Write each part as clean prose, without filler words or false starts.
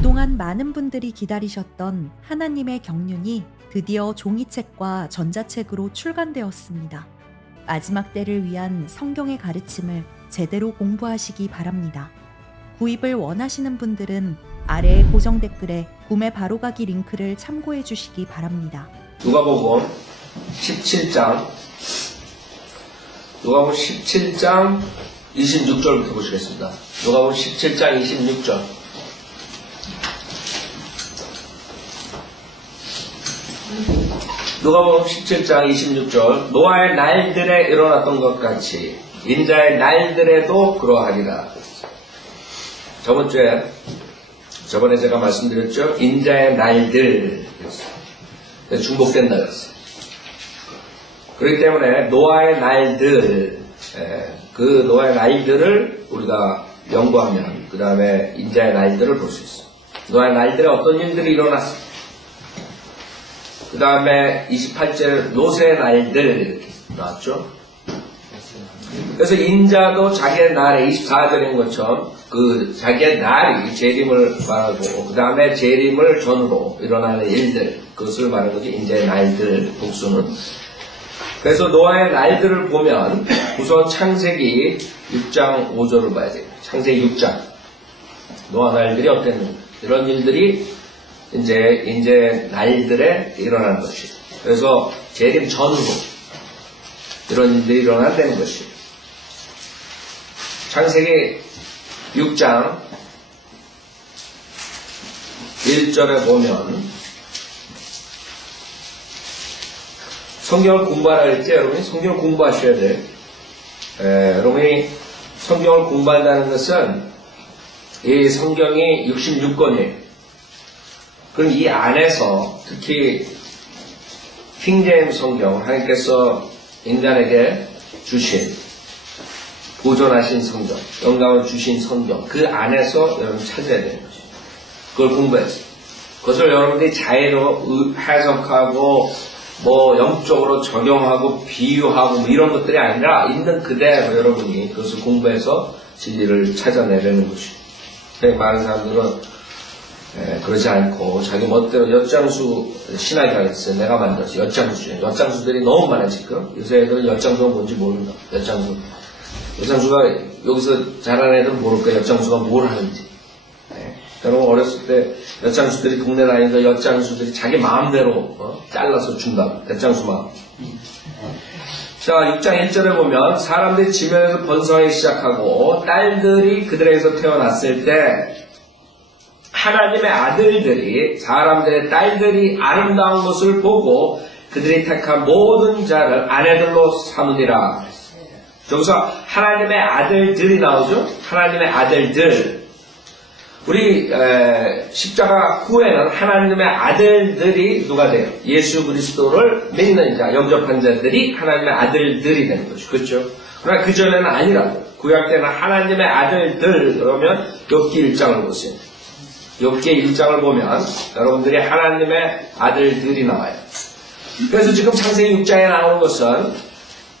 그동안 많은 분들이 기다리셨던 하나님의 경륜이 드디어 종이책과 전자책으로 출간되었습니다. 마지막 때를 위한 성경의 가르침을 제대로 공부하시기 바랍니다. 구입을 원하시는 분들은 아래의 고정 댓글에 구매 바로가기 링크를 참고해 주시기 바랍니다. 누가복음 17장 26절부터 보시겠습니다. 누가복음 17장 26절. 누가복음 17장 26절. 노아의 날들에 일어났던 것 같이 인자의 날들에도 그러하리라. 저번에 제가 말씀드렸죠. 인자의 날들 중복된다 그랬어요. 그렇기 때문에 노아의 날들, 그 노아의 날들을 우리가 연구하면 그 다음에 인자의 날들을 볼 수 있어요. 노아의 날들에 어떤 일들이 일어났어요. 그 다음에 28절 롯의 날들 이렇게 나왔죠. 그래서 인자도 자기의 날에 24절인 것처럼 그 자기의 날이 재림을 말하고 그 다음에 재림을 전후로 일어나는 일들, 그것을 말하는 거지. 인자의 날들 복수는. 그래서 노아의 날들을 보면 우선 창세기 6장 5절을 봐야 돼요. 창세기 6장. 노아 날들이 어땠는가. 이런 일들이 이제 날들에 일어나는 것이에요. 그래서 재림 전후로 이런 일들이 일어난다는 것이에요. 창세기 6장 1절에 보면 성경을 공부하라 할 때 여러분이 성경을 공부하셔야 돼요. 여러분이 성경을 공부한다는 것은 이 성경이 66권이에요. 그럼 이 안에서 특히 킹제임스 성경, 하나님께서 인간에게 주신 보존하신 성경, 영감을 주신 성경, 그 안에서 여러분 찾아야 되는 거죠. 그걸 공부했어요. 그것을 여러분들이 자유로 해석하고 뭐 영적으로 적용하고 비유하고 뭐 이런 것들이 아니라 있는 그대로 여러분이 그것을 공부해서 진리를 찾아내려는 것이죠. 많은 사람들은 그러지 않고 자기 멋대로 엿장수 신학이라고 했어요. 내가 만들었어. 엿장수들이 너무 많아 지금. 요새 애들은 엿장수가 뭔지 모른다. 엿장수가 여기서 자란 애들은 모를 거예요. 엿장수가 뭘 하는지. 여러분 어렸을 때 엿장수들이 동네 다니는데 엿장수들이 자기 마음대로 잘라서 준다. 엿장수 마음. 자, 6장 1절에 보면 사람들이 지면에서 번성하기 시작하고 딸들이 그들에게서 태어났을 때 하나님의 아들들이 사람들의 딸들이 아름다운 것을 보고 그들이 택한 모든 자를 아내들로 삼으니라. 여기서 하나님의 아들들이 나오죠. 하나님의 아들들. 우리 십자가 후에는 하나님의 아들들이 누가 돼요? 예수 그리스도를 믿는 자, 영접한 자들이 하나님의 아들들이 되는 거죠. 그렇죠? 그러나 그전에는 아니라고. 구약 때는 하나님의 아들들 그러면 욥기 1장을 보세요. 욥기 1장을 보면 여러분들이 하나님의 아들들이 나와요. 그래서 지금 창세기 6장에 나오는 것은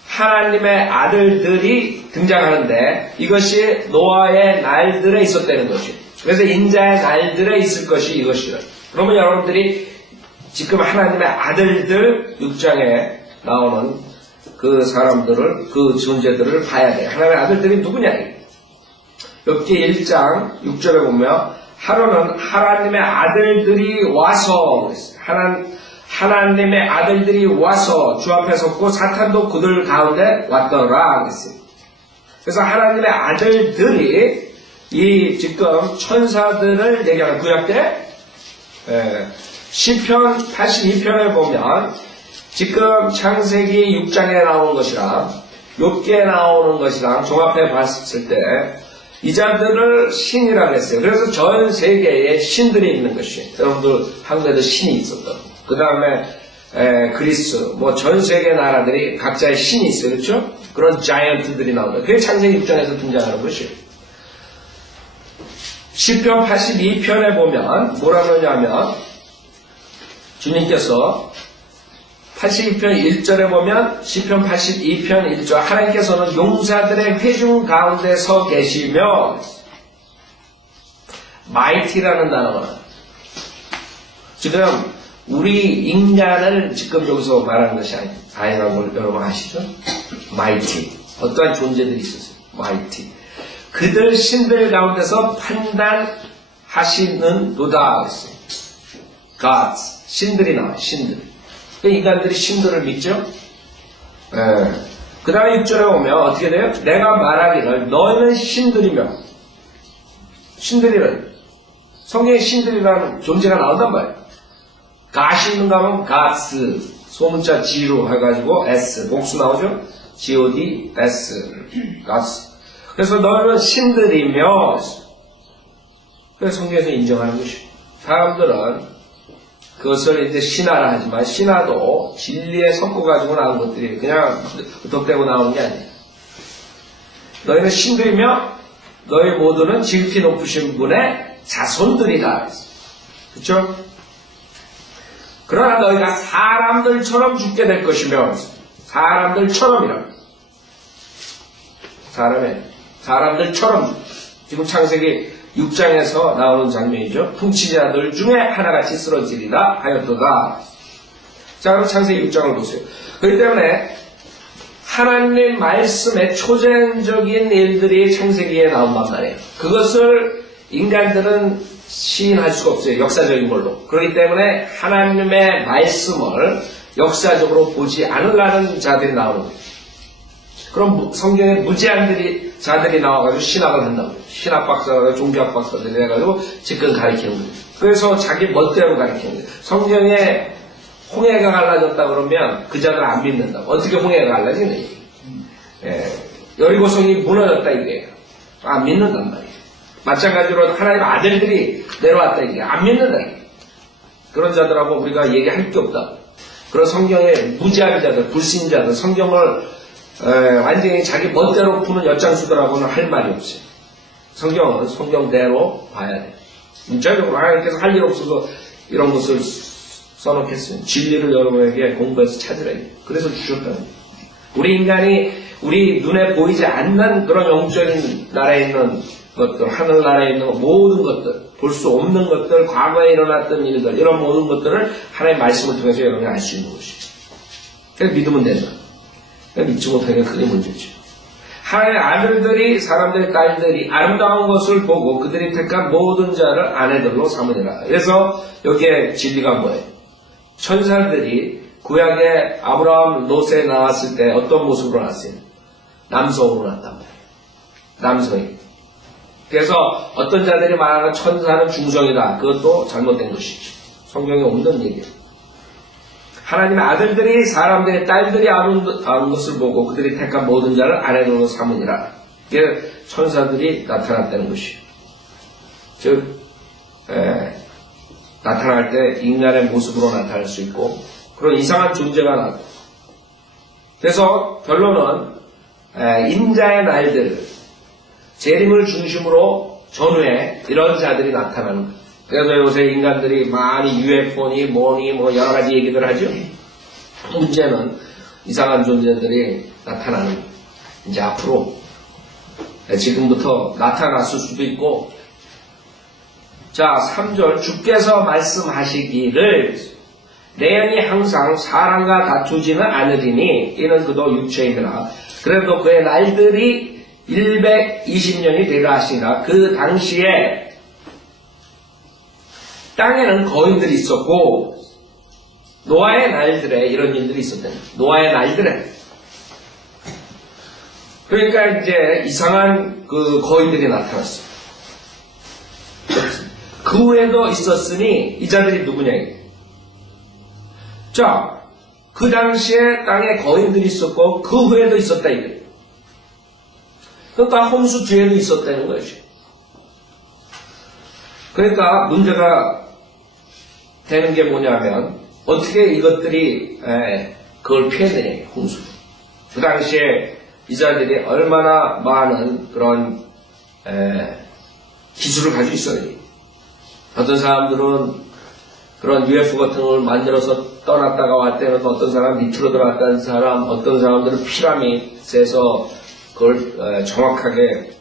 하나님의 아들들이 등장하는데 이것이 노아의 날들에 있었다는 것이에요. 그래서 인자의 날들에 있을 것이 이것이에요. 그러면 여러분들이 지금 하나님의 아들들 6장에 나오는 그 사람들을, 그 존재들을 봐야 돼요. 하나님의 아들들이 누구냐? 욥기 1장 6절에 보면 하루는 하나님의 아들들이 와서 하나님의 아들들이 와서 주 앞에 섰고 사탄도 그들 가운데 왔더라 그랬어요. 그래서 하나님의 아들들이 이 지금 천사들을 얘기하는 구약 때 시편 82편에 보면 지금 창세기 6장에 나오는 것이랑 욥기에 나오는 것이랑 종합해 봤을 때 이 자들을 신이라고 했어요. 그래서 전 세계에 신들이 있는 것이에요. 여러분들 한국에도 신이 있었던. 그 다음에 그리스, 뭐 전 세계 나라들이 각자의 신이 있어요. 그렇죠? 그런 자이언트들이 나온다. 그게 창세기 6장에서 등장하는 것이에요. 시편 82편에 보면 뭐라 그러냐면 주님께서 82편 1절에 보면 시편 82편 1절 하나님께서는 용사들의 회중 가운데 서 계시며 mighty라는 단어가 나와요. 지금 우리 인간을 지금 여기서 말하는 것이 아니라는 걸 여러분 아시죠? mighty. 어떠한 존재들이 있었어요. mighty. 그들 신들 가운데서 판단하시는 도다 했어요. gods. 신들이 나와요. 신들. 인간들이 신들을 믿죠? 그 다음에 6절에 보면 어떻게 돼요? 내가 말하기를 너희는 신들이며 신들이란 성경에 신들이라는 존재가 나온단 말이에요. 가시 있는가 하면 gods 소문자 G로 해가지고 S 복수 나오죠? God, S gods. 그래서 너희는 신들이며 그래서 성경에서 인정하는 것이에요. 사람들은 그것을 이제 신하라 하지만 신하도 진리의 선포 가지고 나온 것들이 그냥 덕대고 나오는 게 아니에요. 너희는 신들이며 너희 모두는 지극히 높으신 분의 자손들이다. 그렇죠? 그러나 너희가 사람들처럼 죽게 될 것이며 사람들처럼이라. 사람들처럼 지금 창세기 6장에서 나오는 장면이죠. 통치자들 중에 하나같이 쓰러지리라 하였도다. 자, 그럼 창세기 6장을 보세요. 그렇기 때문에 하나님 말씀의 초전적인 일들이 창세기에 나온단 말이에요. 그것을 인간들은 시인할 수가 없어요. 역사적인 걸로. 그렇기 때문에 하나님의 말씀을 역사적으로 보지 않으려는 자들이 나오는 거예요. 그럼 성경에 무지한 자들이 나와가지고 신학을 한다고. 신학 박사가 종교학 박사들이 해가지고 지금 가르치는 거예요. 그래서 자기 멋대로 가르치는 거예요. 성경에 홍해가 갈라졌다 그러면 그 자들 안 믿는다고. 어떻게 홍해가 갈라지네. 여리고성이 무너졌다 이게. 안 믿는단 말이에요. 마찬가지로 하나님 아들들이 내려왔다 이게. 안 믿는다 이게. 그런 자들하고 우리가 얘기할 게 없다. 그런 성경에 무지한 자들, 불신자들, 성경을 완전히 자기 멋대로 푸는 엿장수들하고는 할 말이 없어요. 성경은 성경대로 봐야 돼. 문자적으로 하나님께서 할 일 없어서 이런 것을 써놓겠어요. 진리를 여러분에게 공부해서 찾으라. 그래서 주셨다는 거예요. 우리 인간이 우리 눈에 보이지 않는 그런 영적인 나라에 있는 것들, 하늘나라에 있는 모든 것들, 볼 수 없는 것들, 과거에 일어났던 일들, 이런 모든 것들을 하나님의 말씀을 통해서 여러분이 알 수 있는 것이죠. 그래서 믿으면 된다. 믿지 못하는 게 크게 문제죠. 하나님의 아들들이 사람들의 딸들이 아름다운 것을 보고 그들이 택한 모든 자를 아내들로 삼으니라. 그래서 여기에 진리가 뭐예요? 천사들이 구약의 아브라함 롯에 나왔을 때 어떤 모습으로 나왔어요? 남성으로 나왔단 말이에요. 남성이. 그래서 어떤 자들이 말하는 천사는 중성이다. 그것도 잘못된 것이죠. 성경에 없는 얘기예요. 하나님의 아들들이 사람들의 딸들이 아는 것을 보고 그들이 택한 모든 자를 아내로 삼으니라. 이게 천사들이 나타났다는 것이에요. 즉 나타날 때 인간의 모습으로 나타날 수 있고 그런 이상한 존재가 나타나. 그래서 결론은 인자의 날들 재림을 중심으로 전후에 이런 자들이 나타나는 거예요. 그래서 요새 인간들이 많이 UFO니 뭐니 뭐 여러 가지 얘기들 하죠. 문제는 이상한 존재들이 나타나는 거예요. 이제 앞으로 지금부터 나타났을 수도 있고. 자, 3절 주께서 말씀하시기를 내 영이 항상 사람과 다투지는 않으리니 이는 그도 육체이더라. 그래도 그의 날들이 120년이 되라 하시나 그 당시에 땅에는 거인들이 있었고 노아의 날들에 이런 일들이 있었대요. 노아의 날들에. 그러니까 이제 이상한 그 거인들이 나타났어요. 그 후에도 있었으니 이 자들이 누구냐 이게. 자, 그 당시에 땅에 거인들이 있었고 그 후에도 있었다 이게. 그러니까 홍수 뒤에도 있었다는 것이죠. 그러니까 문제가 되는 게 뭐냐면 어떻게 이것들이 그걸 피해내냐 홍수. 그 당시에 이 자들이 얼마나 많은 그런 기술을 가지고 있어요. 어떤 사람들은 그런 UFO 같은 걸 만들어서 떠났다가 왔다는 어떤 사람 밑으로 들어갔다는 사람, 어떤 사람들은 피라밋에서 그걸 정확하게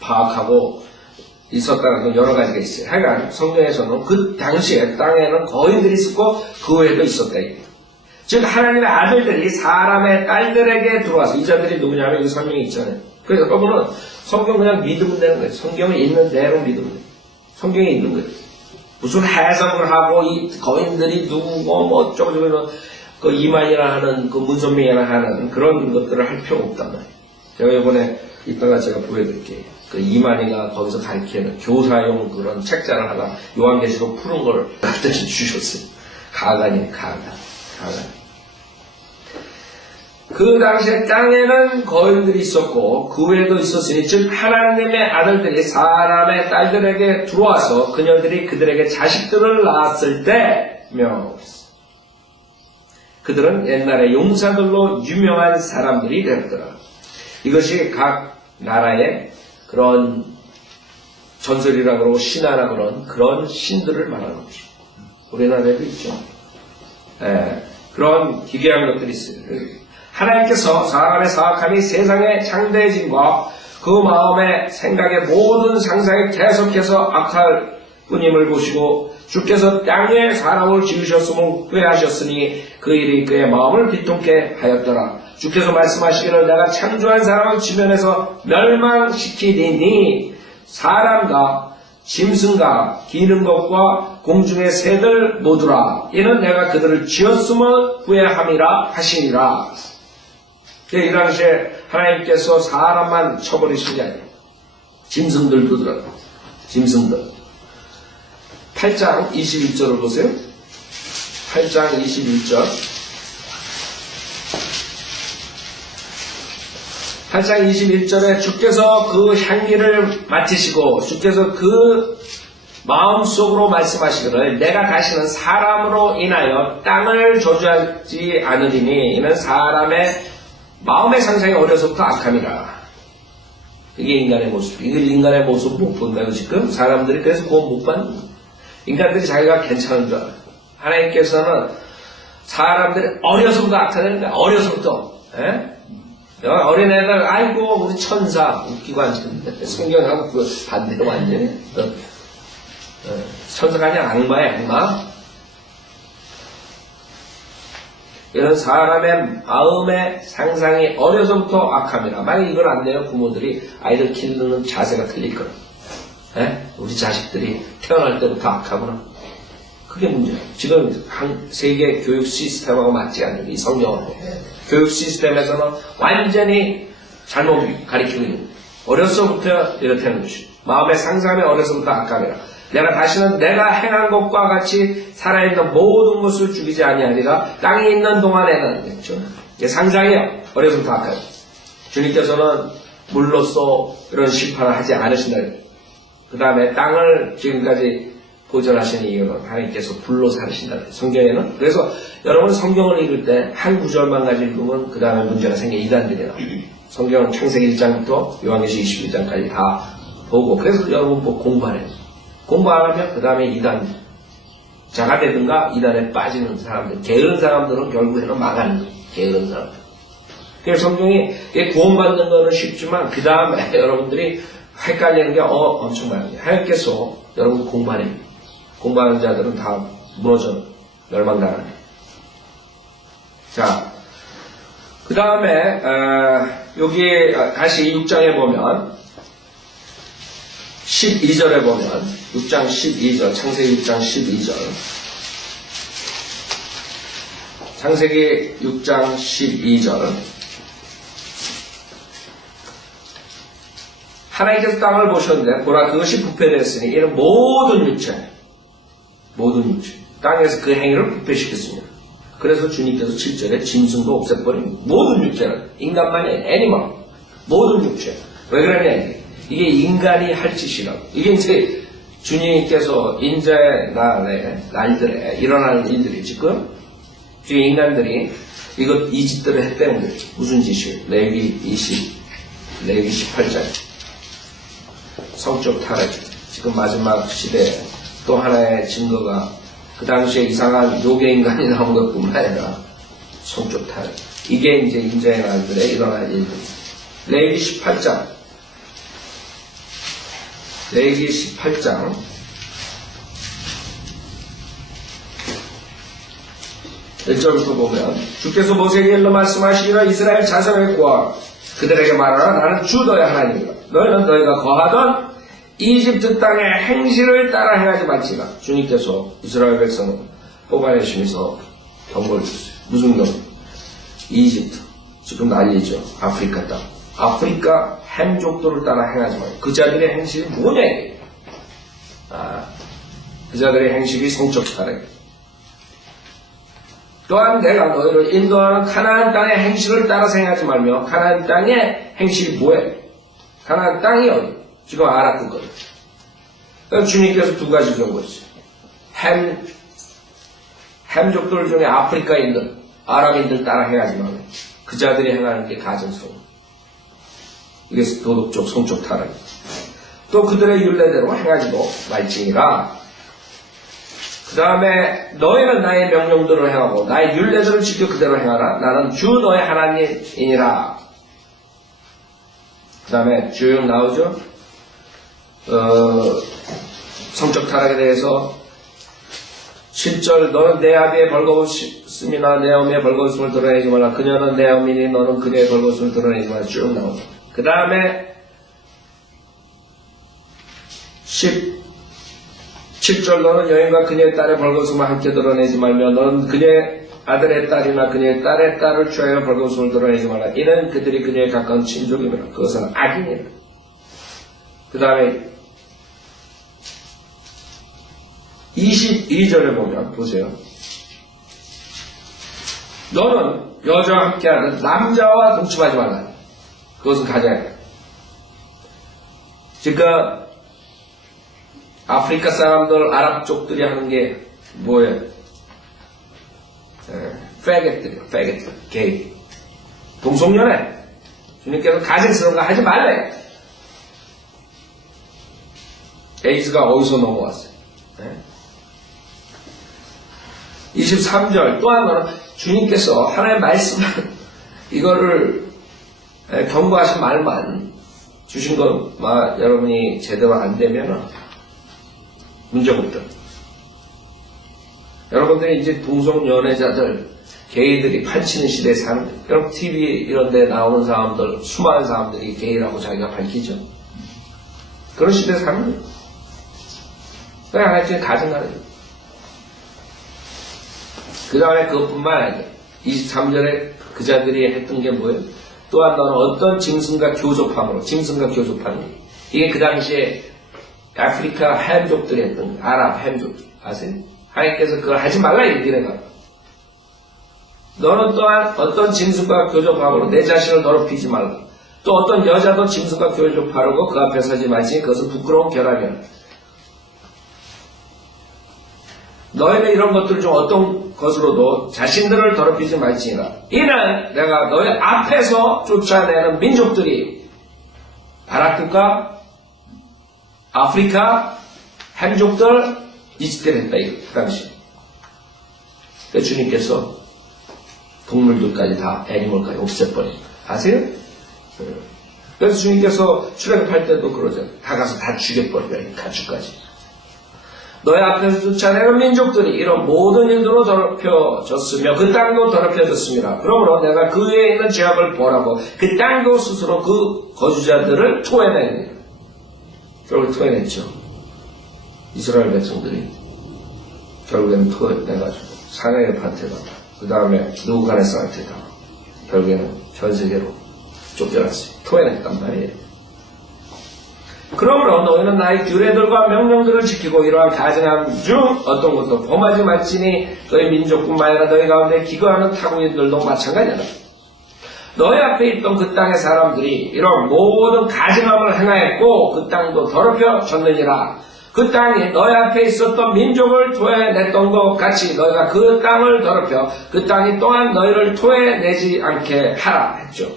파악하고 있었다는 건 여러 가지가 있어요. 하여간 성경에서는 그 당시에 땅에는 거인들이 있었고 그 외에도 있었다. 즉 하나님의 아들들이 사람의 딸들에게 들어와서 이 자들이 누구냐면 여기 설명이 있잖아요. 그래서 여러분은 성경 그냥 믿으면 되는 거예요. 성경에 있는 대로 믿으면 돼요. 성경에 있는 거예요. 무슨 해석을 하고 이 거인들이 누구고 뭐 어쩌고저쩌고 그 이만이라 하는 그 문선명이라 하는 그런 것들을 할 필요 없단 말이에요. 제가 이번에 이따가 제가 보여드릴게요. 그 이만희가 거기서 가르치는 교사용 그런 책자를 하나 요한계시록 푸른 걸 나한테 주셨어요. 가관이에요, 가관. 그 당시에 땅에는 거인들이 있었고 그 외에도 있었으니 즉 하나님의 아들들이 사람의 딸들에게 들어와서 그녀들이 그들에게 자식들을 낳았을 때며 그들은 옛날에 용사들로 유명한 사람들이 되었더라. 이것이 각 나라의 그런 전설이라 그러고 신화라 그런 신들을 말하는 것이죠. 우리나라에도 있죠. 그런 기괴한 것들이 있어요. 하나님께서 사람의 사악함이 세상의 창대해짐과 그 마음의 생각의 모든 상상이 계속해서 악할 뿐임을 보시고 주께서 땅에 사람을 지으셨음을 후회하셨으니 그 일이 그의 마음을 비통케 하였더라. 주께서 말씀하시기를 내가 창조한 사람을 지면에서 멸망시키리니 사람과 짐승과 기는 것과 공중의 새들 모두라. 이는 내가 그들을 지었음을 후회함이라 하시니라. 이 당시에 하나님께서 사람만 쳐버리신 게 아니에요. 짐승들도 들어가요. 짐승들. 8장 21절을 보세요. 8장 21절. 8장 21절에 주께서 그 향기를 맡으시고 주께서 그 마음속으로 말씀하시기를 내가 다시는 사람으로 인하여 땅을 저주하지 않으리니 이는 사람의 마음의 상상이 어려서부터 악함이라. 이게 인간의 모습. 이걸 인간의 모습 못 본다고 지금 사람들이 그래서 구원 못 받는 거예요. 인간들이 자기가 괜찮은 줄 알아요. 하나님께서는 사람들이 어려서부터 악하다는 거야. 어려서부터. 어린애들 아이고 우리 천사 웃기고 앉았는데 성경하고 그 반대로 완전히 천사가 아니라 악마야 악마. 이런 사람의 마음의 상상이 어려서부터 악함이라. 만약 이걸 안 내요 부모들이 아이들 키우는 자세가 틀릴 거예요. 우리 자식들이 태어날 때부터 악하구나. 그게 문제예요. 지금 세계 교육 시스템하고 맞지 않는 이 성경하고 교육 시스템에서는 완전히 잘못 가르치고 있는 거예요. 어려서부터 이렇게 하는 것이죠. 마음의 상상이 어려서부터 악함이라. 내가 다시는 내가 행한 것과 같이 살아있는 모든 것을 죽이지 아니하리라. 땅에 있는 동안에는 그렇죠? 이게 상상이에요. 어려서부터 악해요. 주님께서는 물로써 이런 심판을 하지 않으신다. 그 다음에 땅을 지금까지 보존하시는 이유는 하나님께서 불로 살으신다. 성경에는. 그래서 여러분 성경을 읽을 때 한 구절만 가지고 읽으면 그 다음에 문제가 생겨 이단들이 나와요. 성경은 창세기 1장부터 요한계시록 21장까지 다 보고 그래서 여러분 뭐 공부하래요. 공부 안 하면 그 다음에 이단 자가 되든가 이단에 빠지는 사람들, 게으른 사람들은 결국에는 망하는 거예요. 게으른 사람들. 그래서 성경이 구원받는 거는 쉽지만 그 다음에 여러분들이 헷갈리는 게 엄청 많아요. 하나님께서 여러분 공부하는 자들은 다 무너져 멸망당하는. 자, 그 다음에 여기 다시 6장에 보면 12절에 보면 6장 12절 창세기 6장 12절 창세기 6장 12절 하나님께서 땅을 보셨는데 보라 그것이 부패되었으니 이는 모든 육체 땅에서 그 행위를 부패시켰습니다. 그래서 주님께서 7절에 짐승도 없애버린 모든 육체는 인간만이 애니멀 모든 육체 왜 그러냐 이게 인간이 할 짓이라고. 이게 이제 주님께서 인자의 날들에 일어나는 일들이 지금 인간들이 이 짓들을 했다는 거죠. 무슨 짓이에요? 레위 18장 성적 타락. 지금 마지막 시대에 또 하나의 증거가 그 당시에 이상한 요괴 인간이 나온 것뿐만 아니라 성적 타락. 이게 이제 인자의 날들에 일어날 일들. 레위 18장 레위기 18장 1절부터 보면 주께서 모세에게 일러 말씀하시기를 이스라엘 자손의 구하 그들에게 말하라 나는 주 너의 하나님이라 너희는 너희가 거하던 이집트 땅의 행실을 따라 행하지 말지라 주님께서 이스라엘 백성을 뽑아내시면서 경고를 주셨어요. 무슨 경고? 이집트 지금 난리죠. 아프리카 땅 아프리카 햄족들을 따라 행하지 말고 그 자들의 행실이 뭐냐 이게 그 자들의 행실이 성적 타락 또한 내가 너희를 인도하는 가나안 땅의 행실을 따라서 행하지 말며 가나안 땅의 행실이 뭐예요? 가나안 땅이 어디? 지금 아랍국거든. 그러니까 주님께서 두 가지 경고했어요. 햄족들 중에 아프리카인들, 아랍인들 따라 행하지 말고 그 자들이 행하는 게 가증스러워. 이게 도덕적, 성적 타락이에요. 또 그들의 율례대로 행하지도 말지니라. 그 다음에 너희는 나의 명령들을 행하고 나의 율례들을 지켜 그대로 행하라. 나는 주 너의 하나님이니라. 그 다음에 쭉 나오죠. 성적 타락에 대해서 7절 너는 내 아비의 벌거벗음이나 내 어미의 벌거벗음을 드러내지 말라. 그녀는 내 어미니 너는 그녀의 벌거벗음을 드러내지 말라. 쭉 나오죠. 그 다음에 7절 너는 여인과 그녀의 딸의 벌거벗음을 함께 드러내지 말며 너는 그녀의 아들의 딸이나 그녀의 딸의 딸을 취하여 벌거벗음을 드러내지 말라. 이는 그들이 그녀의 가까운 친족이므로 그것은 악이니라. 그 다음에 22절에 보면 보세요. 너는 여자와 함께하는 남자와 동침하지 말라. 그것은 가장이다. 지금 아프리카 사람들, 아랍 쪽들이 하는 게 뭐예요? 페겟들, 게이. 동성연애. 주님께서 가증스러운 거 하지 말래. 에이즈가 어디서 넘어왔어요? 23절 또한 너는 주님께서 하나님의 말씀을 이거를 경고하신 말만 주신 것 여러분이 제대로 안 되면 문제가 없다. 여러분들이 이제 동성연애자들 게이들이 판치는 시대에 사는 여러분 TV 이런 데 나오는 사람들 수많은 사람들이 게이라고 자기가 밝히죠. 그런 시대에 사는 거예요. 그냥 하나씩 가정하는 거예요. 그 다음에 그것뿐만 아니에요. 23절에 그 자들이 했던 게 뭐예요? 또한 너는 어떤 짐승과 교접함으로 짐승과 교접하는 게 이게 그 당시에 아프리카 햄족들이 했던 거, 아랍 햄족들 아세요? 하나님께서 그걸 하지 말라 얘기를 해요. 너는 또한 어떤 짐승과 교접함으로 내 자신을 더럽히지 말라. 또 어떤 여자도 짐승과 교접하려고 그 앞에 서지 말지니 그것은 부끄러운 결함이라. 너희는 이런 것들 중 어떤 것으로도 자신들을 더럽히지 말지니라. 이는 내가 너희 앞에서 쫓아내는 민족들이 아랍국가, 아프리카, 햄족들, 이집트를 했다. 그 당시. 그래서 주님께서 동물들까지 다 애니멀까지 없애버립니다. 아세요? 그래서 주님께서 출애굽할 때도 그러잖아요. 다 가서 다 죽여버려요. 가축까지. 너희 앞에서 쫓아내는 민족들이 이런 모든 일들로 더럽혀졌으며 그 땅도 더럽혀졌습니다. 그러므로 내가 그 위에 있는 죄악을 보라고 그 땅도 스스로 그 거주자들을 토해냅니다. 결국 토해냈죠. 이스라엘 백성들이 결국에는 토해내가지고 사내의 판테다. 그 다음에 누구가네스한테다. 결국에는 전 세계로 쫓겨났어요. 토해냈단 말이에요. 그러므로 너희는 나의 규례들과 명령들을 지키고 이러한 가증함 중 어떤 것도 범하지 말지니 너희 민족뿐만 아니라 너희 가운데 기거하는 타국인들도 마찬가지다. 너희 앞에 있던 그 땅의 사람들이 이런 모든 가증함을 행하였고 그 땅도 더럽혀졌느니라. 그 땅이 너희 앞에 있었던 민족을 토해냈던 것 같이 너희가 그 땅을 더럽혀 그 땅이 또한 너희를 토해내지 않게 하라 했죠.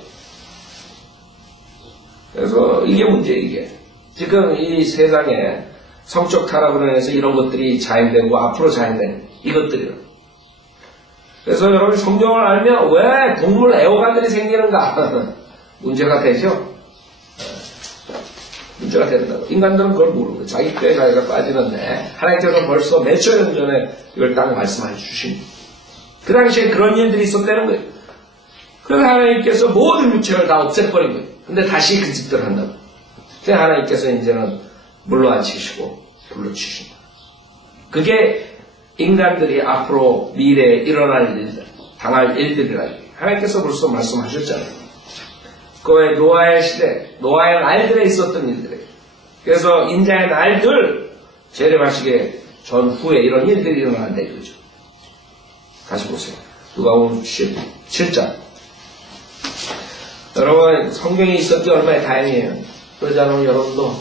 그래서 이게 문제예요. 이게. 지금 이 세상에 성적 타락으로 인해서 이런 것들이 자행되고 앞으로 자행되는 이것들이요. 그래서 여러분이 성경을 알면 왜 동물 애호가들이 생기는가 문제가 되죠. 문제가 된다고. 인간들은 그걸 모르고 자기 뼈에 자기가 빠지는데 하나님께서 벌써 몇천 년 전에 이걸 딱 말씀해 주신 그 당시에 그런 일들이 있었다는 거예요. 그래서 하나님께서 모든 육체를 다 없애버린 거예요. 근데 다시 그 짓들을 한다고. 그래서 하나님께서 이제는 물러앉히시고 불로 치신다. 그게 인간들이 앞으로 미래에 일어날 일들, 당할 일들이라고 하나님께서 벌써 말씀하셨잖아요. 그의 노아의 시대, 노아의 날들에 있었던 일들이에요. 그래서 인자의 날들, 재림하시게 전후에 이런 일들이 일어난다 이거죠. 다시 보세요. 누가복음 17장. 여러분, 성경에 있었기 얼마나 다행이에요. 그러지 않으면 여러분도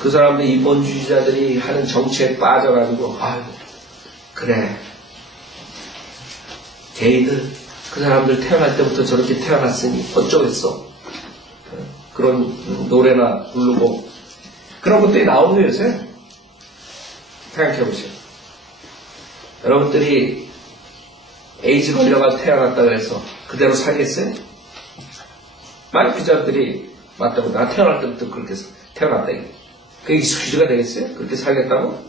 그 사람들 이본주의자들이 하는 정치에 빠져가지고, 아유, 그래. 게이들, 그 사람들 태어날 때부터 저렇게 태어났으니 어쩌겠어. 그런 노래나 부르고 그런 것들이 나오는 거예요, 요새. 생각해보세요. 여러분들이 에이즈 걸려가지고 태어났다고 해서 그대로 살겠어요? 많은 기자들이 맞다고 나 태어날 때부터 그렇게 태어났다 이게. 그게 익스큐즈가 되겠어요? 그렇게 살겠다고?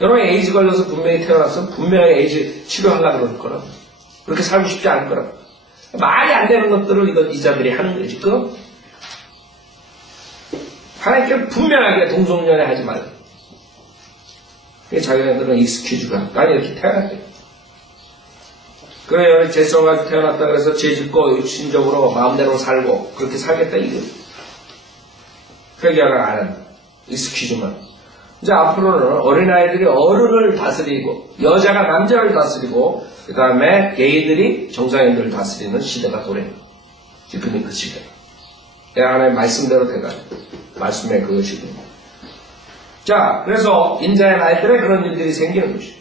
여러분 에이즈 걸려서 분명히 태어나서 분명히 에이즈 치료하려고 그럴 거라고. 그렇게 살고 싶지 않을 거라고. 말이 안 되는 것들을 이자들이 하는 거예요, 지금. 하나님께 분명하게 동성연애 하지 말라. 자기네들은 익스큐즈가, 난 이렇게 태어났대. 그래, 죄송하게 태어났다 그래서 죄 짓고 육신적으로 마음대로 살고, 그렇게 살겠다, 이거. 회개를 안 한다. 익스큐즈만. 이제 앞으로는 어린아이들이 어른을 다스리고, 여자가 남자를 다스리고, 그 다음에 게이들이 정상인들을 다스리는 시대가 도래해요. 지금이 그 시대. 하나님의 말씀대로 돼가지고. 말씀의 그 시대. 자, 그래서 인자의 날들에 그런 일들이 생기는 것이죠.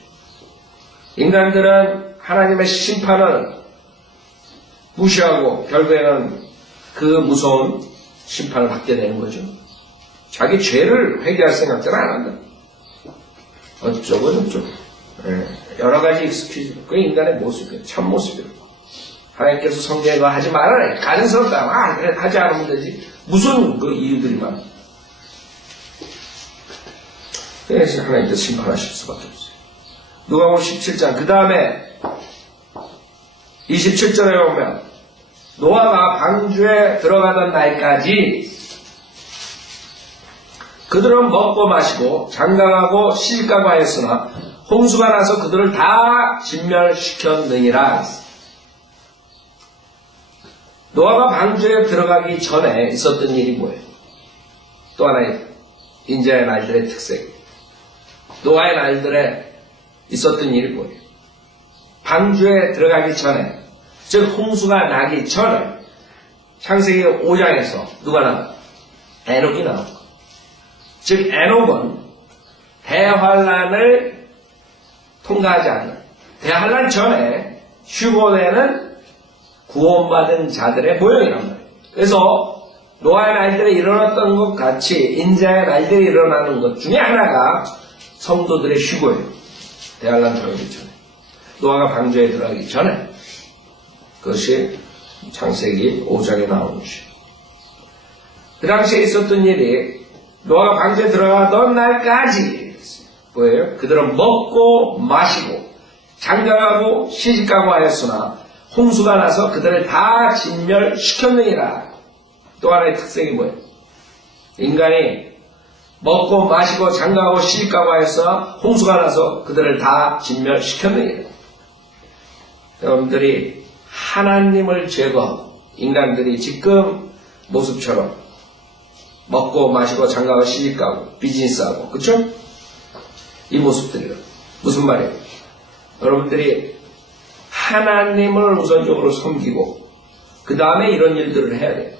인간들은 하나님의 심판을 무시하고 결국에는 그 무서운 심판을 받게 되는 거죠. 자기 죄를 회개할 생각들은 안 한다. 어쩌고 저쩌고. 여러 가지 익스큐즈. 그게 인간의 모습이에요. 참 모습이에요. 하나님께서 성경에 그거 하지 말아라. 가증스럽다. 그래, 하지 않으면 되지. 무슨 그 이유들이 많아. 그래서 하나님께서 심판하실 수밖에 없어요. 누가복음 17장. 그 다음에 27절에 보면 노아가 방주에 들어가던 날까지 그들은 먹고 마시고 장가가고 시집가고 하였으나 홍수가 나서 그들을 다 진멸시켰느니라. 노아가 방주에 들어가기 전에 있었던 일이 뭐예요? 또 하나의 인자의 날들의 특색. 노아의 날들에 있었던 일이 뭐예요? 방주에 들어가기 전에, 즉 홍수가 나기 전에 창세기 5장에서 누가 나와? 에녹이 나온 거. 즉 에녹은 대환란을 통과하지 않는, 대환란 전에 휴고되는 구원받은 자들의 모형이란 말이에요. 그래서 노아의 날들에 일어났던 것 같이 인자의 날들에 일어나는 것 중에 하나가 성도들의 휴고예요. 대환란 들어가기 전에. 노아가 방주에 들어가기 전에. 그것이 창세기 5장에 나오는 것이에요. 그 당시에 있었던 일이 노아가 방주에 들어가던 날까지 뭐예요? 그들은 먹고 마시고 장가가고 시집가고 하였으나 홍수가 나서 그들을 다 진멸시켰느니라. 또 하나의 특색이 뭐예요? 인간이 먹고 마시고 장가가고 시집가고 하였으나 홍수가 나서 그들을 다 진멸시켰느니라. 여러분들이 하나님을 제거하고 인간들이 지금 모습처럼 먹고 마시고 장가가고 시집가고 비즈니스하고, 그쵸? 이 모습들이요. 무슨 말이에요? 여러분들이 하나님을 우선적으로 섬기고 그 다음에 이런 일들을 해야 돼요.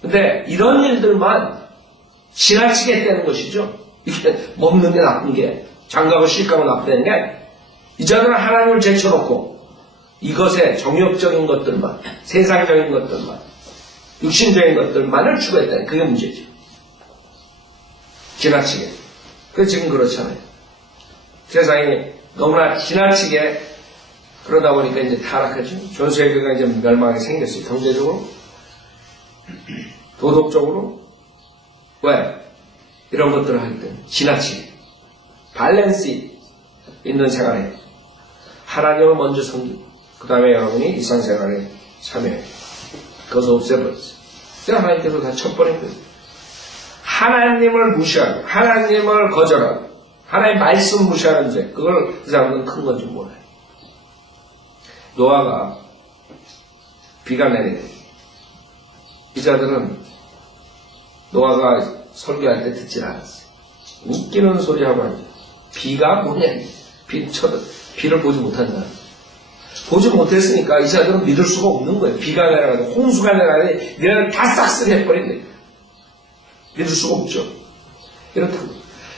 근데 이런 일들만 지나치게 했다는 것이죠. 이게 먹는 게 나쁜 게, 장가고 시집가고 나쁘다는 게 아니에요. 이 자들은 하나님을 제쳐놓고 이것에 정욕적인 것들만, 세상적인 것들만, 육신적인 것들만을 추구했다는, 그게 문제죠. 지나치게. 그래서 지금 그렇잖아요. 세상이 너무나 지나치게 그러다 보니까 이제 타락하죠. 전세계가 이제 멸망하게 생겼어요. 경제적으로, 도덕적으로, 왜? 이런 것들을 할 때 지나치게 밸런스 있는 생활에 하나님을 먼저 섬기고 그 다음에 여러분이 일상생활에 참여해요. 그것을 없애버렸어요. 그래서 하나님께서 다 쳐버린 거예요. 하나님을 무시하고 하나님을 거절하고 하나님 말씀 무시하는 죄, 그걸 그 사람들은 큰 건지 몰라요. 노아가 비가 내리네. 기자들은 노아가 설교할 때 듣질 않았어요. 웃기는 소리 하고 앉아. 비가 뭐냐? 비를 보지 못한다. 보지 못했으니까 이 사람들은 믿을 수가 없는 거예요. 비가 내려가지고 홍수가 내려가니 얘네는 다 싹쓸이 해버린 거예요. 믿을 수가 없죠. 이렇다고.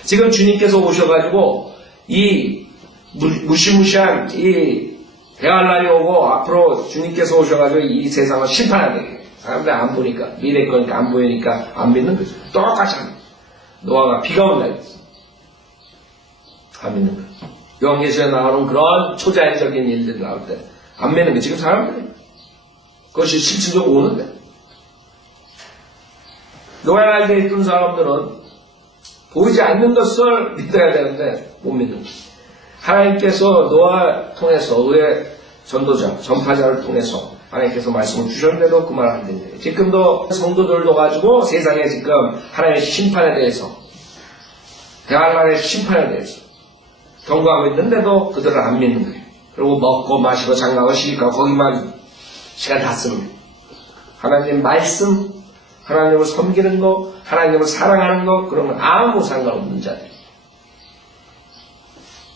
지금 주님께서 오셔가지고 이 무시무시한 이 대할 날이 오고 앞으로 주님께서 오셔가지고 이 세상을 심판하는 거예요. 사람들이 안 보니까 미래 거니까 안 보이니까 안 믿는 거죠. 똑같이 합니다. 노아가 비가 온다 했어. 안 믿는 거예요. 요한계시에 나오는 그런 초자연적인 일들이 나올 때 안 믿는 거예요. 지금 사람들이 그것이 실질적으로 오는데 노아 날에 있던 사람들은 보이지 않는 것을 믿어야 되는데 못 믿는 거예요. 하나님께서 노아 통해서 의의 전도자, 전파자를 통해서 하나님께서 말씀을 주셨는데도 그 말을 안 듣는. 지금도 성도들도 가지고 세상에 지금 하나님의 심판에 대해서 대할 날의 심판에 대해서 경고하고 있는데도 그들을 안 믿는 거예요. 그리고 먹고 마시고 장가고 시집가고 거기만 시간 다 쓰는 거예요. 하나님 말씀, 하나님을 섬기는 거, 하나님을 사랑하는 거, 그런 건 아무 상관없는 자들.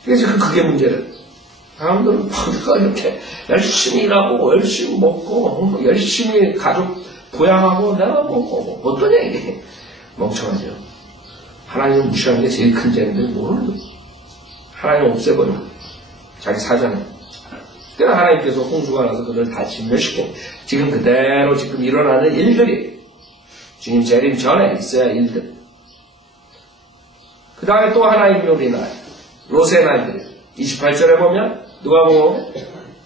그래서 그게 문제를. 사람들은 우리가 이렇게 열심히 일하고 열심히 먹고 열심히 가족 부양하고 내가 뭐 어떠냐 이게 멍청하죠. 하나님을 무시하는 게 제일 큰 죄인데 모르는 거예요. 하나님 없애버려. 자기 사전에. 그래서 하나님께서 홍수가 나서 그들 다 진멸시켜. 지금 그대로 지금 일어나는 일들이 주님 재림 전에 있어야 일들. 그 다음에 또 하나의 요리 날, 롯의 날들. 28절에 보면 누가복음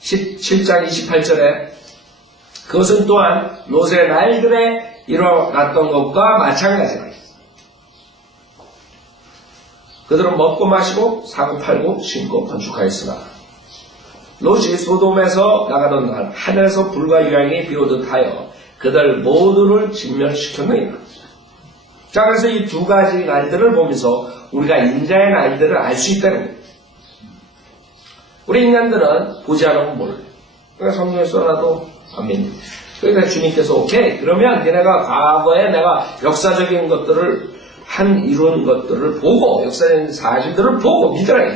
17장 28절에 그것은 또한 롯의 날들에 일어났던 것과 마찬가지라. 그들은 먹고 마시고 사고 팔고 심고 건축하였으나 롯이 소돔에서 나가던 날 하늘에서 불과 유황이 비오듯 하여 그들 모두를 진멸시켰느니라. 자, 그래서 이 두 가지 날들을 보면서 우리가 인자의 날들을 알 수 있다는 거예요. 우리 인간들은 보지 않으면 몰라요. 그러니까 성경에 써놔도 안 믿는. 그러니까 주님께서 오케이, 그러면 너네가 과거에 내가 역사적인 것들을 이룬 것들을 보고 역사적인 사실들을 보고 믿으라.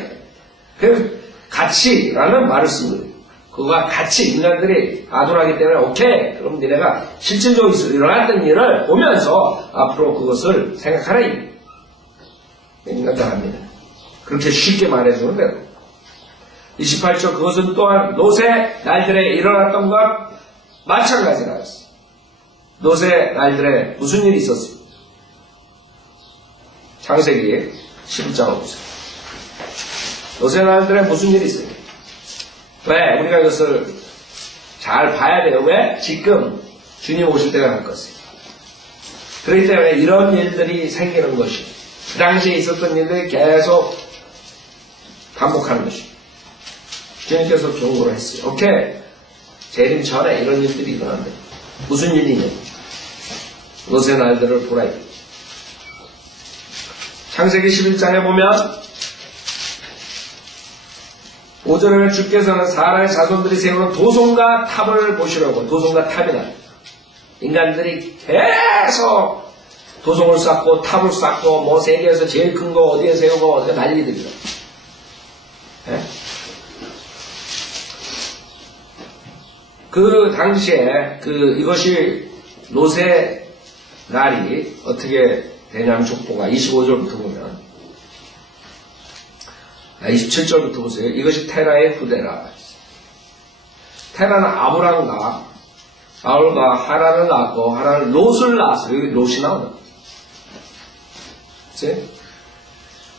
그래서 가치라는 말을 쓴 거예요. 그거가 가치, 인간들이 아둔하기 때문에 오케이, 그럼 너네가 실질적으로 일어났던 일을 보면서 앞으로 그것을 생각하라. 인간들 합니다. 그렇게 쉽게 말해주는 대로. 28절 그것은 또한 롯의 날들에 일어났던 것 마찬가지라 했어요. 롯의 날들에 무슨 일이 있었어요? 창세기 11장을 보세요. 롯의 날들에 무슨 일이 있어요? 왜? 우리가 이것을 잘 봐야 돼요. 왜? 지금 주님 오실 때가 갈 것이에요. 그렇기 때문에 이런 일들이 생기는 것이 그 당시에 있었던 일들이 계속 반복하는 것이 주님께서 경고를 했어요. 오케이. 재림 전에 이런 일들이 일어난다. 무슨 일이냐? 롯의 날들을 보라. 창세기 11장에 보면 5절에 주께서는 사라의 자손들이 세우는 도성과 탑을 보시려고. 도성과 탑이다. 인간들이 계속 도성을 쌓고 탑을 쌓고 뭐 세계에서 제일 큰 거 어디에 세우고 어디에 난리들이다. 예? 그 당시에 이것이 롯의 날이 어떻게 되냐면 족보가 25절부터 보면 27절부터 보세요. 이것이 테라의 후대라. 테라는 아브람과 아울과 하란을 낳고 하란은 롯을 낳았어요. 여기 롯이 나오는 거예요.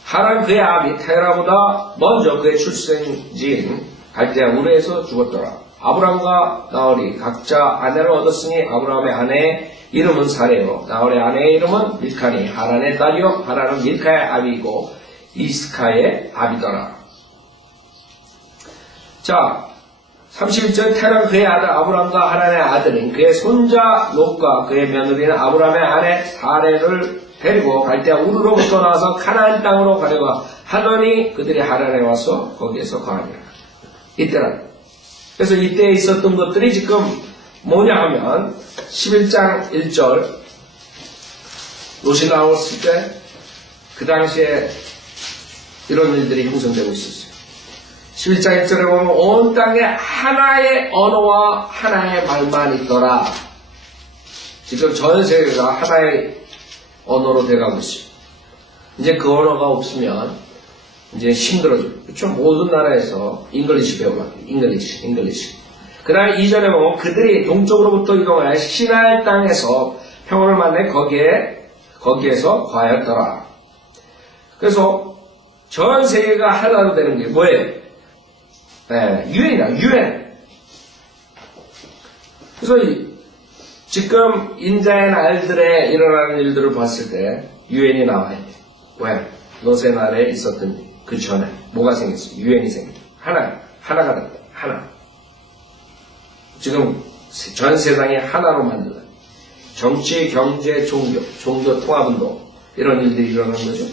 하란 그의 아비 테라보다 먼저 그의 출생지인 갈대아 우르에서 죽었더라. 아브람과 나홀이 각자 아내를 얻었으니 아브람의 아내 이름은 사레요. 나홀의 아내의 이름은 밀카니. 하란의 딸이요. 하란은 밀카의 아비이고 이스카의 아비더라. 자, 31절 테라 그의 아들 아브람과 하란의 아들인 그의 손자 롯과 그의 며느리는 아브람의 아내 사레를 데리고 갈대아 우르로부터 나와서 가나안 땅으로 가려고 하더니 그들이 하란에 와서 거기에서 거하니라. 이때라. 그래서 이때 있었던 것들이 지금 뭐냐 하면 11장 1절 롯이 나왔을 때 그 당시에 이런 일들이 형성되고 있었어요. 11장 1절에 보면 온 땅에 하나의 언어와 하나의 말만 있더라. 지금 전 세계가 하나의 언어로 돼가고 있어요. 이제 그 언어가 없으면 이제 힘들어져요. 그렇죠? 모든 나라에서 잉글리시 배우라고 잉글리시. 그 다음에 이전에 보면 그들이 동쪽으로부터 이동하여 시나이 땅에서 평온을 만나 거기에서 거하였더라. 그래서 전 세계가 하나로 되는 게 뭐예요? 유엔. 그래서 지금 인자의 날들에 일어나는 일들을 봤을 때 유엔이 나와야 돼. 왜? 롯의 날에 있었던 그 전에 뭐가 생겼어? 유엔이 생겼어. 하나가 됐다. 하나. 지금 전 세상이 하나로 만들어요. 정치, 경제, 종교 통합운동 이런 일들이 일어나는 거죠.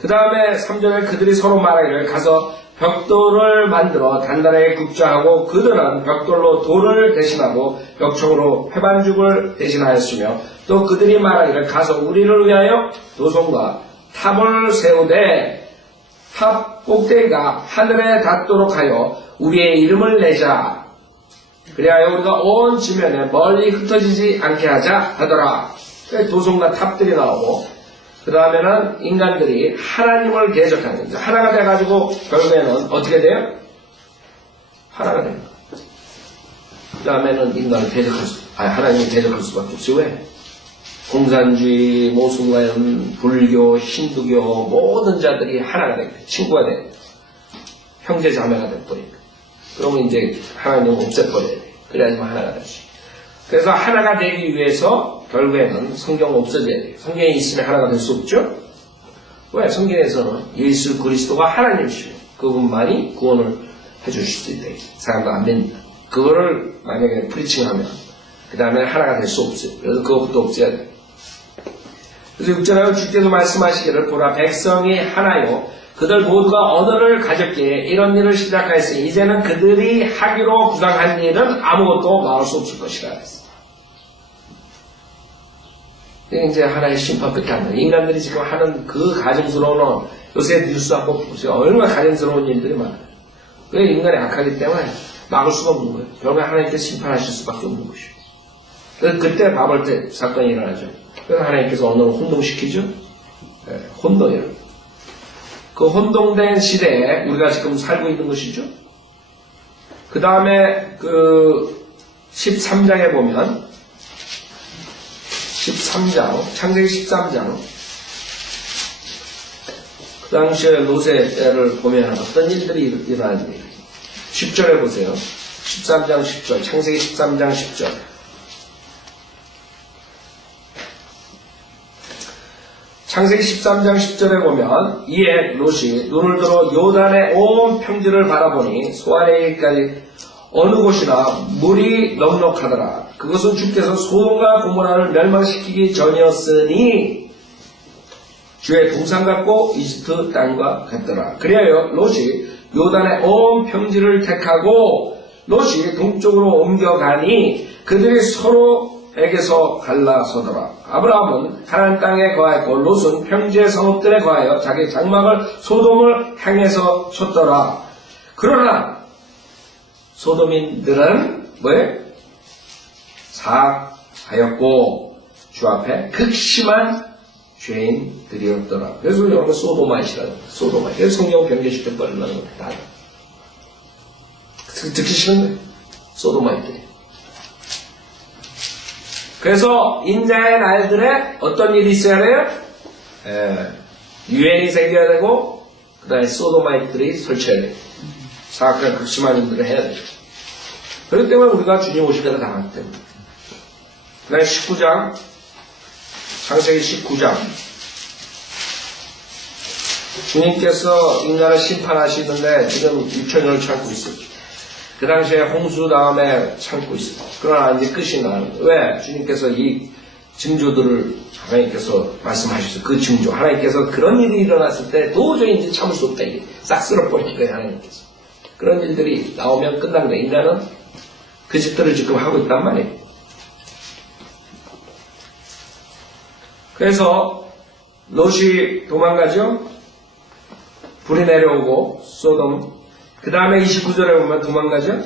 그 다음에 3절에 그들이 서로 말하기를 가서 벽돌을 만들어 단단하게 굽자 하고 그들은 벽돌로 돌을 대신하고 벽총으로 회반죽을 대신하였으며 또 그들이 말하기를 가서 우리를 위하여 도성과 탑을 세우되 탑 꼭대기가 하늘에 닿도록 하여 우리의 이름을 내자. 그리하여 우리가 온 지면에 멀리 흩어지지 않게 하자 하더라. 도성과 탑들이 나오고 그 다음에는 인간들이 하나님을 대적하는 거죠. 하나가 돼가지고 결국에는 어떻게 돼요? 하나가 돼요. 그 다음에는 인간을 하나님을 대적할 수밖에 없어요. 왜? 공산주의, 모순과연, 불교, 힌두교 모든 자들이 하나가 돼요. 친구가 돼요. 형제 자매가 돼버리니까. 그러면 이제 하나님을 없애버려야 돼요. 그래야지만 하나가 되지. 그래서 하나가 되기 위해서 결국에는 성경은 없어져야 돼요. 성경이 있으면 하나가 될 수 없죠? 왜? 성경에서는 예수 그리스도가 하나님이시고 그분만이 구원을 해주실 수 있다. 사람도 안 됩니다. 그거를 만약에 프리칭하면 그 다음에 하나가 될 수 없어요. 그래서 그것부터 없애야 돼요. 그래서 6절에 주께서 말씀하시기를 보라 백성이 하나요 그들 모두가 언어를 가졌기에 이런 일을 시작하였으니 이제는 그들이 하기로 구상한 일은 아무것도 막을 수 없을 것이라 했습니다. 이제 하나의 심판밖에 안 나요. 인간들이 지금 하는 그 가증스러운 요새 뉴스 한번 보세요. 얼마나 가증스러운 일들이 많아요. 왜 인간이 악하기 때문에 막을 수가 없는 거예요. 결국에 하나님께서 심판하실 수밖에 없는 것이죠. 그래서 그때 바벨 때 사건이 일어나죠. 그래서 하나님께서 언어를 혼동시키죠. 혼동이에요. 그 혼동된 시대에 우리가 지금 살고 있는 것이죠. 그 다음에 그 13장에 보면 13장, 창세기 13장 그 당시에 롯의 때를 보면 어떤 일들이 일어나는지 10절에 보세요. 13장 10절, 창세기 13장 10절 창세기 13장 10절에 보면 이에 롯이 눈을 들어 요단의 온 평지를 바라보니 소아의 길까지 어느 곳이나 물이 넉넉하더라. 그것은 주께서 소돔과 고모라를 멸망시키기 전이었으니 주의 동산 같고 이집트 땅과 같더라. 그리하여 롯이 요단의 온 평지를 택하고 롯이 동쪽으로 옮겨가니 그들이 서로에게서 갈라서더라. 아브라함은 가나안 땅에 거하였고 롯은 평지의 성읍들에 거하여 자기 장막을 소돔을 향해서 쳤더라. 그러나 소돔인들은 뭐예요? 사악하였고 주 앞에 극심한 죄인들이었더라. 그래서 여러분 소도마이시라고 소도마이. 그래서 성경 변개시켜버리는 건 다 듣기 싫은 거예요. 소도마이들이. 그래서 인자의 날들에 어떤 일이 있어야 돼요? 유엔이 생겨야 되고 그 다음에 소도마이트들이 설쳐야 돼요. 사악한 극심한 일들을 해야 돼요. 그렇기 때문에 우리가 주님 오실 때가 당하기 때문에 그다음에 19장, 창세기 19장. 주님께서 인간을 심판하시는데 지금 6천년을 참고 있어요. 그 당시에 홍수 다음에 참고 있어요. 그러나 이제 끝이 나는. 왜? 주님께서 이 징조들을 하나님께서 말씀하셨어요. 그 징조. 하나님께서 그런 일이 일어났을 때 도저히 이제 참을 수 없다. 이게 싹 쓸어버릴 거예요. 하나님께서. 그런 일들이 나오면 끝난 거예요. 인간은 그 짓들을 지금 하고 있단 말이에요. 그래서 롯이 도망가죠. 불이 내려오고 소돔. 그 다음에 29절에 보면 도망가죠.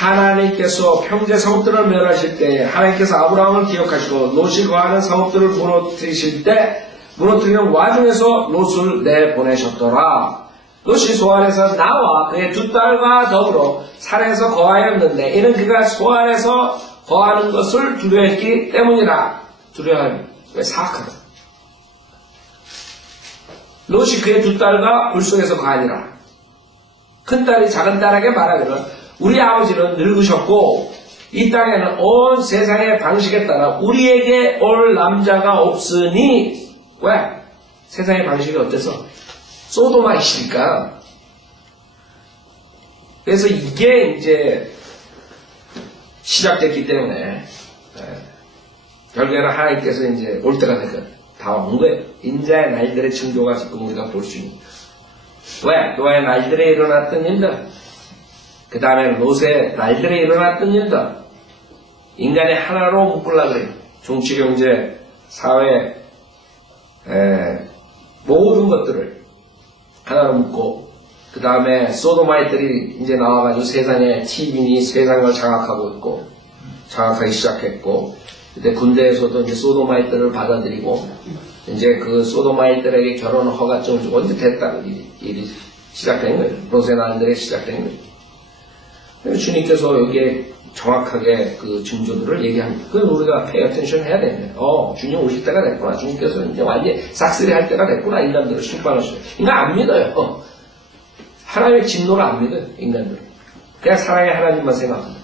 하나님께서 평제 성읍들을 멸하실 때 하나님께서 아브라함을 기억하시고 롯이 거하는 성읍들을 무너뜨리실 때 무너뜨리는 와중에서 롯을 내보내셨더라. 롯이 소안에서 나와 그의 두 딸과 더불어 산에서 거하였는데 이는 그가 소안에서 거하는 것을 두려워했기 때문이라. 두려워하니 왜 사악하다. 롯이 그의 두 딸과 불 속에서 거하니라. 큰딸이 작은딸에게 말하기를 우리 아버지는 늙으셨고 이 땅에는 온 세상의 방식에 따라 우리에게 올 남자가 없으니 왜? 세상의 방식이 어때서? 소도마이시니까. 그래서 이게 이제 시작됐기 때문에 결국에는 하나님께서 이제 올 때가 됐거든. 다 온 거예요. 인자의 날들의 징조가 지금 우리가 볼 수 있는. 왜? 노아의 날들에 일어났던 일들, 그 다음에 롯의 날들에 일어났던 일들, 인간이 하나로 묶으려고 그래요. 정치, 경제, 사회, 모든 것들을 하나로 묶고, 그 다음에 소도마이트들이 이제 나와가지고 세상에 TV니 세상을 장악하고 있고, 장악하기 시작했고, 그때 군대에서도 이제 소도마이트를 받아들이고, 이제 그 소도마이트들에게 결혼 허가증을 주고 이제 됐다고 일이 시작된 거예요. 롯의 날들에 시작된 거예요. 주님께서 여기에 정확하게 그 징조들을 얘기합니다. 그건 우리가 pay attention 해야 됩니다. 주님 오실 때가 됐구나. 주님께서 이제 완전히 싹쓸이 할 때가 됐구나. 인간들을 심판하시죠. 인간 안 믿어요. 하나님의 진노를 안 믿어요. 인간들은. 그냥 사랑의 하나님만 생각합니다.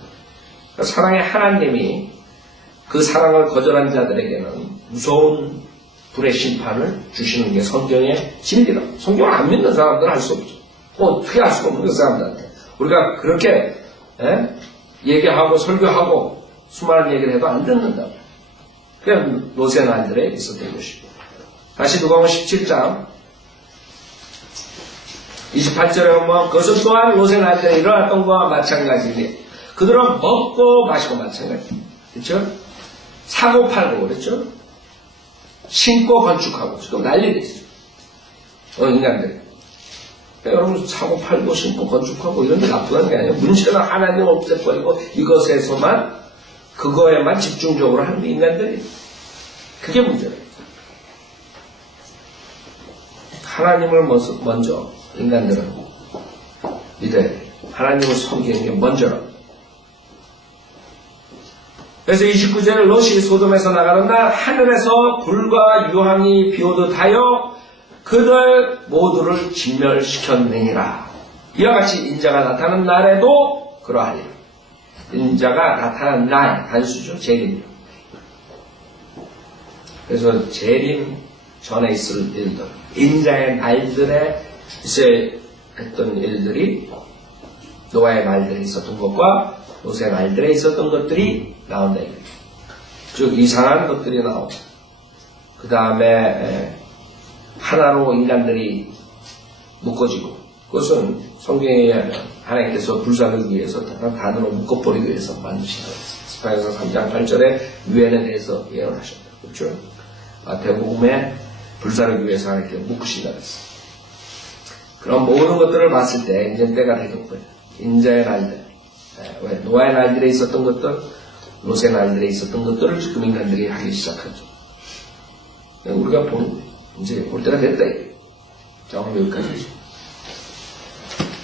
그러니까 사랑의 하나님이 그 사랑을 거절한 자들에게는 무서운 불의 심판을 주시는 게 성경의 진리다. 성경을 안 믿는 사람들은 할 수 없죠. 어떻게 할 수가 없는 그 사람들한테. 우리가 그렇게 얘기하고 설교하고 수많은 얘기를 해도 안 듣는다. 그게 롯의 날들에 있었던 것이고. 다시 누가복음 17장 28절에 보면 그것은 또한 롯의 날들에 일어났던 것과 마찬가지니 그들은 먹고 마시고 마찬가지. 그렇죠? 사고 팔고 그랬죠? 신고 건축하고 지금 난리가 있어요. 인간들이. 여러분 사고 팔고 신고 건축하고 이런 게 나쁘다는 게 아니에요. 문제는 하나님 없애버리고 이것에서만 그거에만 집중적으로 하는 인간들이. 그게 문제예요. 하나님을 먼저 인간들은 믿어야 돼요. 하나님을 섬기는 게 먼저라. 그래서 29절에 롯이 소돔에서 나가는 날 하늘에서 불과 유황이 비오듯 하여 그들 모두를 진멸시켰느니라. 이와 같이 인자가 나타나는 날에도 그러하리라. 인자가 나타나는 날, 단수죠. 재림. 그래서 재림 전에 있을 일들, 인자의 날들에 있어야 했던 일들이 노아의 날들에 있었던 것과 롯의 날들에 있었던 것들이 나온다. 즉 이상한 것들이 나오고 그 다음에 하나로 인간들이 묶어지고 그것은 성경에 의하면 하나님께서 불사르기 위해서 단으로 묶어버리기 위해서 만드신 거예요. 스파에서 3장 8절에 유엔에 대해서 예언하셨다. 그렇죠? 마태복음에 불사르기 위해서 하나님께서 묶으신다 그랬어요. 그런 모든 것들을 봤을 때 이제 때가 되겠고요. 인자의 날들, 왜 노아의 날들에 있었던 것들, 롯의 날들에 있었던 것들을 지금 인간들이 하기 시작하죠. 우리가 보는 거예요. 이제 올 때가 됐다. 자, 오늘 여기까지.